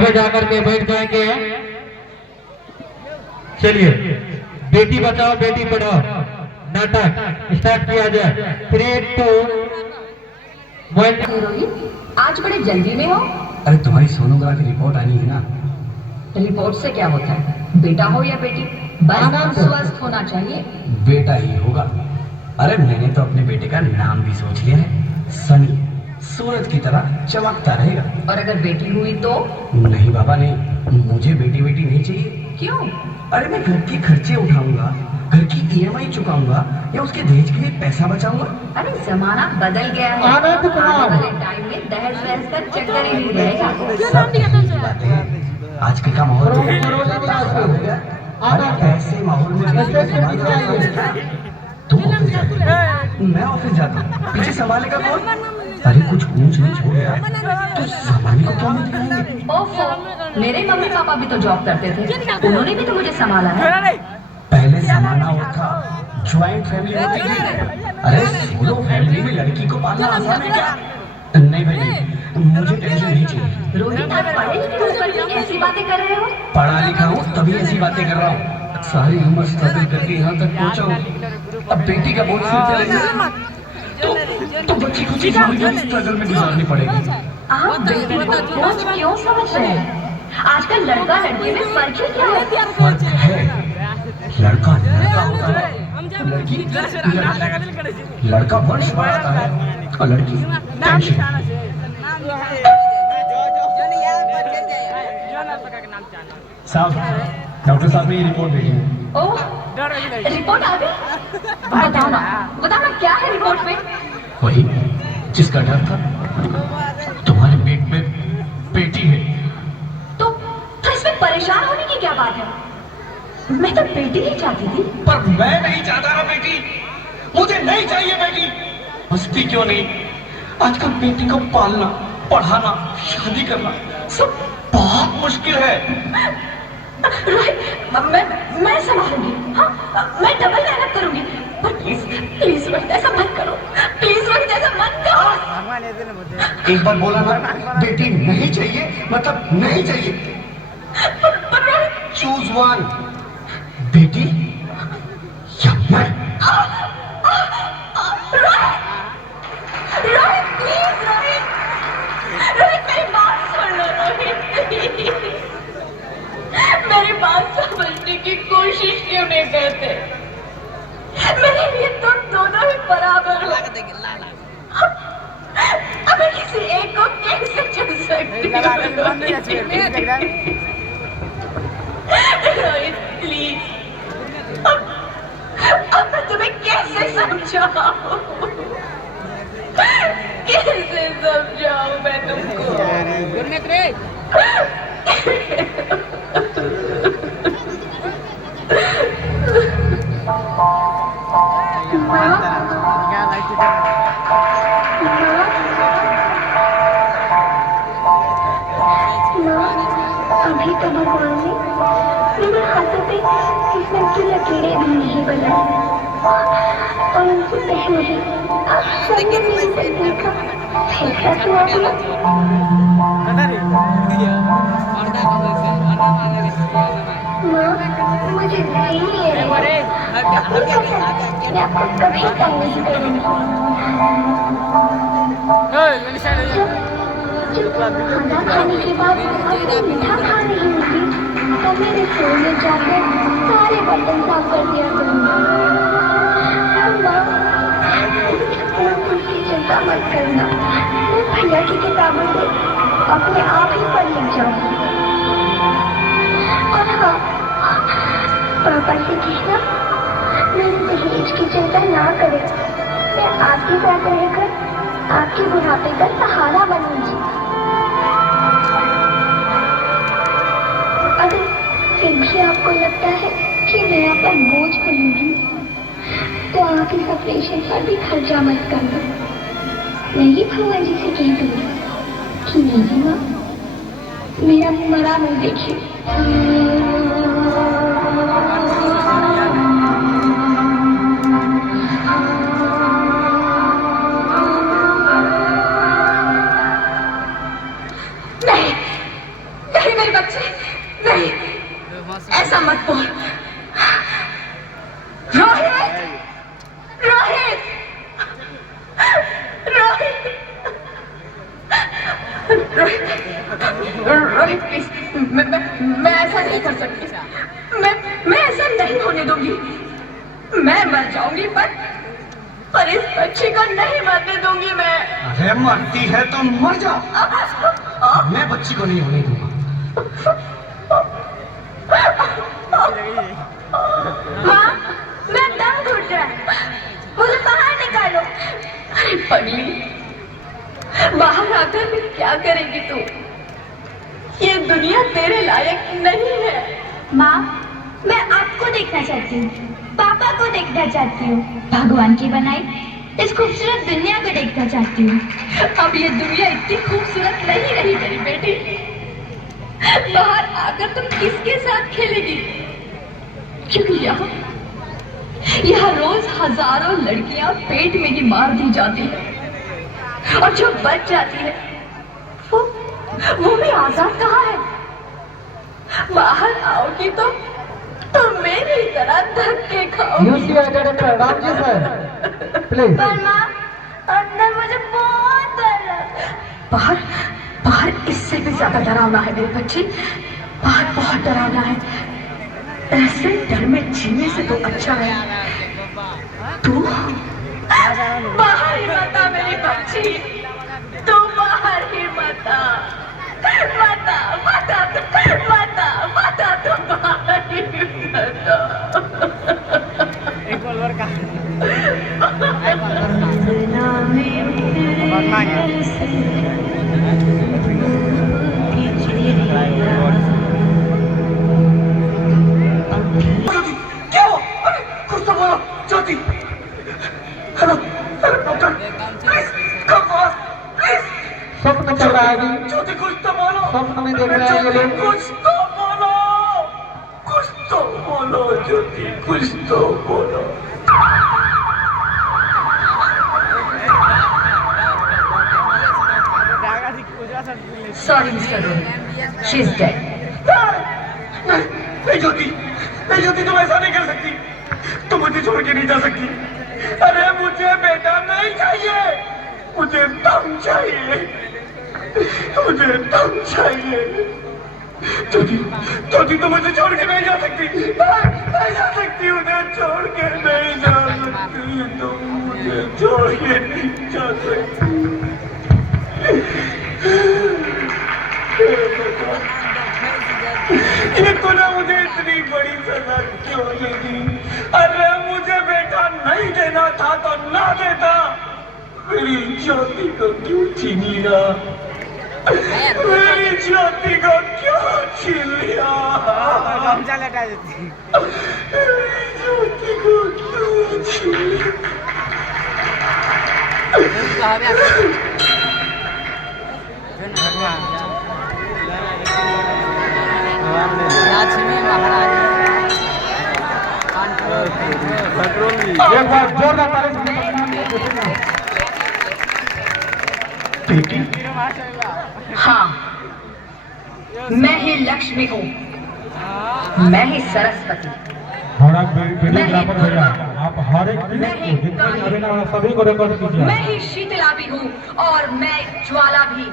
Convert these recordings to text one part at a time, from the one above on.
पे जाकर के बैठ जाएंगे। चलिए, बेटी बचाओ बेटी पढ़ाओ नाटक स्टार्ट किया जाए। 3 2 1। रोहित, आज बड़े जल्दी में हो। अरे तुम्हारी सोनोग्राफी रिपोर्ट आनी है ना। रिपोर्ट से क्या होता है, बेटा हो या बेटी, बस स्वस्थ होना चाहिए। बेटा ही होगा। अरे मैंने तो अपने बेटे का नाम भी सोच लिया है, सनी। सूरज की तरह चमकता रहेगा। और अगर बेटी हुई तो? नहीं बाबा नहीं, मुझे बेटी बेटी नहीं चाहिए। क्यों? अरे मैं घर के खर्चे उठाऊंगा, घर की EMI चुकाऊंगा या उसके दहेज के लिए पैसा बचाऊंगा। अरे जमाना बदल गया है। आने वाले टाइम में दहेज वहेज का चक्कर ही नहीं रहेगा। आजकल का माहौल तो खराब हो गया। अरे ऐसे माहौल में तुम ऑफिस जाते हो, मैं ऑफिस जाता हूँ, पीछे संभालेगा कौन? अरे कुछ ऊंच नीच हो गया तो संभालने को क्या नहीं दिखाएंगे? ओफो, मेरे मम्मी पापा भी तो जॉब करते थे, उन्होंने भी तो मुझे संभाला है। पहले जमाना और था, ज्वाइंट फैमिली होती थी। अरे सोलो फैमिली में लड़की को पालना आसान है क्या? नहीं भाई नहीं, मुझे टेंशन नहीं चाहिए। रोहित, आप पढ़े लिखे होकर भी ऐसी बातें कर रहे हो? पढ़ा लिखा हूँ तभी ऐसी बातें कर रहा हूँ। सारी उम्र स्ट्रगल करके यहाँ तक पहुँचा हूँ। अब बेटी का बोझ सिर पे रहेगा तो बच्ची को स्ट्रगल में गुजारनी पड़ेगी। आप बेटी को बोझ क्यों समझ रहे हैं? आजकल लड़का लड़की में फर्क ही क्या है? फर्क है, लड़का लड़का होता है तो लड़की लड़का वंश बढ़ाता है और लड़की टेंशन। साहब, डॉक्टर साहब ने ये रिपोर्ट भेजी है। ओह, रिपोर्ट आ गई? बताना क्या है रिपोर्ट में? वही जिसका डर था, तुम्हारे पेट में बेटी है। तो इसमें परेशान होने की क्या बात है? मैं तो बेटी ही चाहती थी। पर मैं नहीं चाहता ना बेटी, मुझे नहीं चाहिए बेटी। हंसती क्यों नहीं? आजकल बेटी को पालना, पढ़ाना, शादी करना सब बहुत मुश्किल है। रोहित, मैं संभालूंगी। हाँ, मैं डबल मेहनत करूंगी। पर प्लीज प्लीज रोहित, ऐसा मत करो। प्लीज रोहित, ऐसा मत करो। एक बार बोला ना, बेटी नहीं चाहिए मतलब नहीं चाहिए। पर रोहित, चूज वन, बेटी या मैं। रोहित प्लीज, रोहित मेरी बात सुन लो रोहित। मेरी बात समझने की कोशिश क्यों नहीं करते? मेरे लिए तुम दोनों ही बराबर हो। अब मैं किसी एक को कैसे चुन सकती हूँ? रोहित प्लीज, अब मैं तुम्हें कैसे समझाऊं? कैसे समझाऊं मैं तुमको? अभी तो भगवान ने मेरे हाथों पे किस्मत की लकीरें भी नहीं बनाई, और उनसे पहले ही आप सबने मेरी जिंदगी का फैसला सुना दिया। माँ, मुझे नहीं है, मैं आपको कभी तंग नहीं करूँगी। खाना खाने के बाद आपको मीठा खा रही होगी तो मेरे फोन में जाकर सारे बर्तन साफ कर दिया करूँगी। उसकी चिंता मत करना, मैं भैया की किताबों से अपने आप ही पढ़ लिख जाऊँगी। और हाँ, पापा से कहना मेरे दहेज की चिंता ना करें, मैं आपके साथ रहकर आपके बुढ़ापे का सहारा बनूंगी। अगर फिर भी आपको लगता है कि मैं आप पर बोझ बनूंगी तो आप इस ऑपरेशन पर भी खर्चा मत करना। मैं ही भगवान जी से कह दूंगी कि मेरी माँ मेरा मरा मुँह देखिए। नहीं, मेरे बच्चे, नहीं, ऐसा मत बोल। रोहित, रोहित, रोहित, रोहित प्लीज, मैं ऐसा नहीं कर सकती। मैं ऐसा नहीं होने दूंगी। मैं मर जाऊंगी पर इस बच्ची को नहीं मरने दूंगी मैं। अरे मरती है तो मर जा, मैं बच्ची को नहीं होने दूंगा। माँ, मैं दम घुट रहा है, मुझे बाहर निकालो। अरे पगली, बाहर आकर भी क्या करेगी तू? ये दुनिया तेरे लायक नहीं है। माँ, मैं आपको देखना चाहती हूँ, पापा को देखना चाहती हूँ, भगवान की बनाई इस खूबसूरत दुनिया को देखना चाहती हूँ। अब ये दुनिया इतनी खूबसूरत नहीं रही मेरी बेटी। बाहर आकर तुम किसके साथ खेलेगी? क्योंकि यहाँ रोज हजारों लड़कियां पेट में ही मार दी जाती है और जो बच जाती है वो भी आजाद कहाँ है? बाहर आओगी तो मेरी तरह धक्के खाओगी। Ram ji sir please. पर माँ, अंदर मुझे बहुत डर लगता है। बाहर इससे भी ज्यादा डरावना है मेरे बच्चे। बाहर बहुत डरावना है। ऐसे डर में जीने से तो अच्छा है तू बाहर ही मत आ मेरी बच्ची। तू बाहर ही मत आ, मत आ, मत आ, मत आ, मत आ, तू बाहर ही मत आ। क्या हो? अरे कुछ तो बोलो Jyoti. Hello hello doctor, please come fast please. स्वप्न चल रहा है अभी, ज्योति कुछ तो बोलो। स्वप्न में देख रहे हैं ये लोग। कुछ तो बोलो, कुछ तो बोलो ज्योति, कुछ तो बोलो। Sorry, Mr. Rohit. She is dead. नहीं ज्योति, नहीं ज्योति, तुम ऐसा नहीं कर सकती। तुम मुझे छोड़ के नहीं जा सकती। अरे मुझे बेटा नहीं चाहिए, मुझे दम चाहिए, मुझे दम चाहिए। ज्योति, ज्योति तुम मुझे छोड़ के नहीं जा सकती। नहीं जा सकती, मुझे छोड़ के नहीं जा सकती। तुम मुझे छोड़ के नहीं जा सकती। ये तूने मुझे इतनी बड़ी सजा क्यों दे दी? अरे मुझे बेटा नहीं देना था तो ना देता। मेरी ज्योति को क्यों छीन लिया? मेरी ज्योति को क्यों छीन लिया? मेरी ज्योति को क्यों छीन लिया? एक बार जोरदार ताली से बेटी, हाँ, मैं ही लक्ष्मी हूँ, मैं ही सरस्वती। हमारा वीडियोग्राफर भैया, आप हर एक जितने भी अभिनय है सभी को रिकॉर्ड कीजिए। मैं ही शीतला भी हूँ और मैं ज्वाला भी।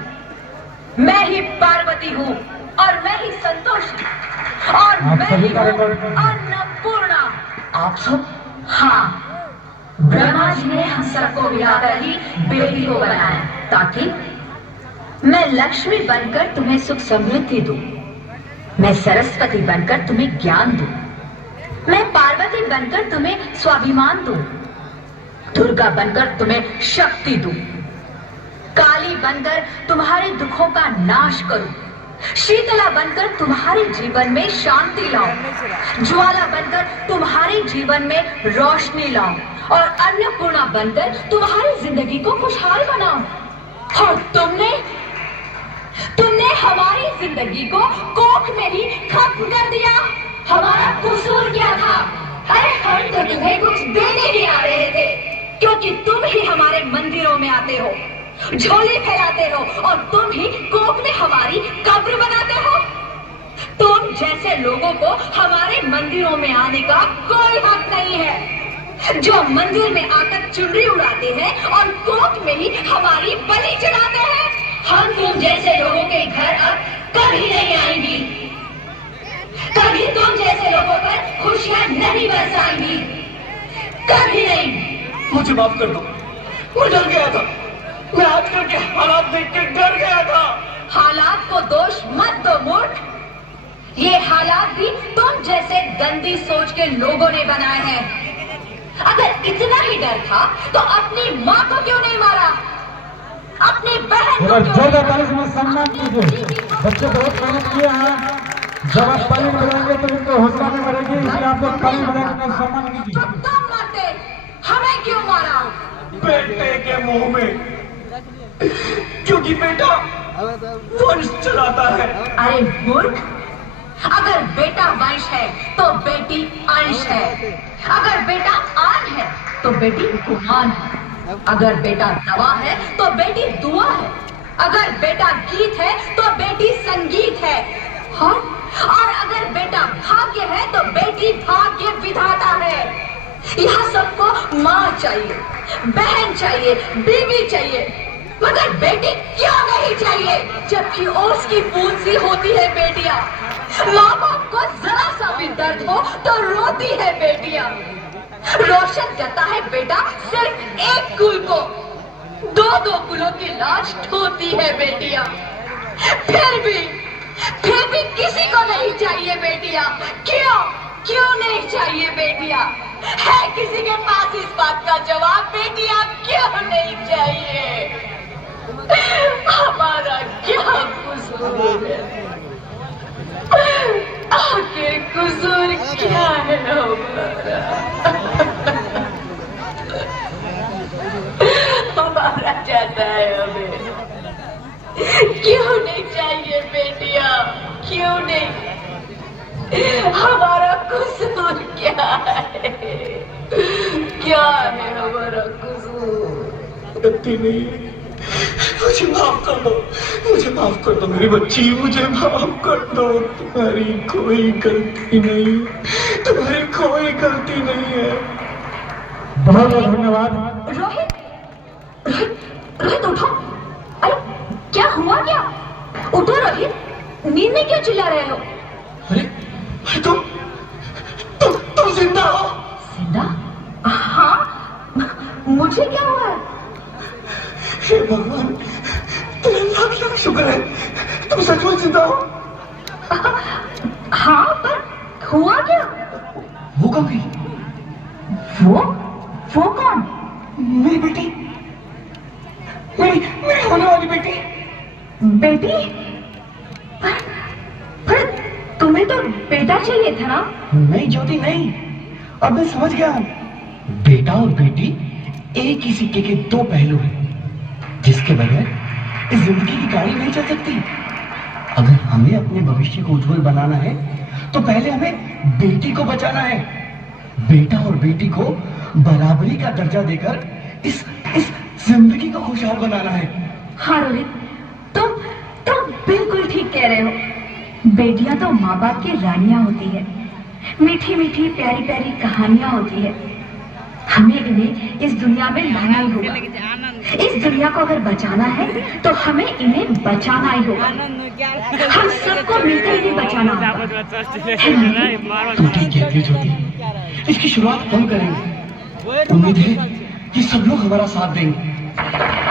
मैं ही पार्वती हूँ और मैं ही संतोषी और आप मैं सभी ही का हूँ रिकॉर्ड कीजिए। अन्नपूर्णा। आप सब? हाँ, ब्रह्मा जी ने हम सबको मिलाकर ही बेटी को बनाया ताकि मैं लक्ष्मी बनकर तुम्हें सुख समृद्धि दूं, मैं सरस्वती बनकर तुम्हें ज्ञान दूं, मैं पार्वती बनकर तुम्हें स्वाभिमान दूं, दुर्गा बनकर तुम्हें शक्ति दूं, काली बनकर तुम्हारे दुखों का नाश करूं, शीतला बनकर तुम्हारे जीवन में शांति लाऊं, ज्वाला बनकर तुम्हारे जीवन में रोशनी लाऊं और अन्नपूर्णा बनकर तुम्हारी जिंदगी को खुशहाल बनाऊं। और तुमने हमारी जिंदगी को कोख में ही खत्म कर दिया। हमारा कसूर क्या था? अरे हम तो तुम्हें कुछ देने ही आ रहे थे, क्योंकि तुम ही हमारे मंदिरों में आते हो, झोली फैलाते हो और तुम ही कोख में हमारी कब्र बनाते हो। जैसे लोगों को हमारे मंदिरों में आने का कोई हक नहीं है, जो मंदिर में आकर चुनरी उड़ाते हैं और कोर्ट में ही हमारी बलि चढ़ाते हैं। हम तुम जैसे लोगों के घर अब कभी नहीं आएंगी, कभी तुम जैसे लोगों पर खुशियां नहीं बरसाएंगी, कभी नहीं। मुझे माफ कर दो, मैं डर गया था, मैं आजकल के हालात देख के डर गया था। हालात को दोष मत दो मूर्ख, ये हालात भी तुम जैसे गंदी सोच के लोगों ने बनाए हैं। अगर इतना ही डर था तो अपनी माँ को क्यों नहीं मारा, अपनी बहन को क्यों जोरदार ताली से सम्मान कीजिए। बच्चे बहुत मेहनत किए हैं, जब आप ताली बजाएंगे तो उनको हौसला में बढ़ेगी, इसलिए आपको ताली बजाकर सम्मान कीजिए। जो तुम मारते हमें क्यों मारा? बेटे के मुंह में, क्योंकि बेटा वंश चलाता है। अरे मूर्ख, अगर बेटा वंश है तो बेटी अंश है, अगर बेटा आन है तो बेटी कुमान है, अगर बेटा दवा है तो बेटी दुआ है, अगर बेटा गीत है तो बेटी संगीत है, और अगर बेटा भाग्य है तो बेटी भाग्य विधाता है। यहाँ सबको माँ चाहिए, बहन चाहिए, बीवी चाहिए, मगर बेटी क्यों नहीं चाहिए? जबकि ओस की बूंद सी होती है बेटियां, माँ बाप को जरा सा भी दर्द हो तो रोती है बेटियां। रोशन करता है बेटा सिर्फ एक कुल को, दो दो कुलों की लाज ढोती है बेटियां। फिर भी किसी को नहीं चाहिए बेटियां। क्यों नहीं चाहिए बेटियां? है किसी के पास इस बात का जवाब? बेटियां क्यों नहीं चाहिए? हमारा क्या कसूर है? आखिर कसूर क्या है हमारा जाता है हमें? क्यों नहीं चाहिए बेटियां? क्यों नहीं? हमारा कसूर क्या है? क्या है हमारा कसूर? गलती नहीं, मुझे माफ कर दो, मुझे माफ कर दो मेरी बच्ची, मुझे माफ कर दो। तुम्हारी कोई गलती नहीं, तुम्हारी कोई गलती नहीं है। बहुत बहुत धन्यवाद। रोहित उठो। अरे क्या हुआ? क्या उठो रोहित, नींद में क्यों चिल्ला रहे हो? अरे तुम जिंदा हो? जिंदा? हाँ, मुझे क्या हुआ? हे भगवान, तेरा लाख लाख शुक्र है, तुम सचमुच जिंदा हो। हाँ, पर हुआ क्या? वो कौन थी? वो कौन? मेरी बेटी, मेरी होने वाली बेटी। बेटी? पर तुम्हें तो बेटा चाहिए था ना? नहीं ज्योति नहीं, अब मैं समझ गया हूँ। बेटा और बेटी एक ही सिक्के के दो पहलू हैं, जिसके बगैर इस जिंदगी की गाड़ी नहीं चल सकती। अगर हमें अपने भविष्य को उज्जवल बनाना है तो पहले हमें बेटी को बचाना है। बेटा और बेटी को बराबरी का दर्जा देकर इस जिंदगी को खुशहाल बनाना है। हाँ रोहित, तुम बिल्कुल ठीक कह रहे हो। बेटियां तो माँ बाप की रानियां होती है, मीठी मीठी प्यारी प्यारी कहानियां होती है। हमें इन्हें इस दुनिया में लाना ही होगा। इस दुनिया को अगर बचाना है तो हमें इन्हें बचाना ही होगा। हम सबको मिलकर इन्हें बचाना होगा। तुम ठीक कहती हो ज्योति, इसकी शुरुआत हम करेंगे। उम्मीद है कि सब लोग हमारा साथ देंगे।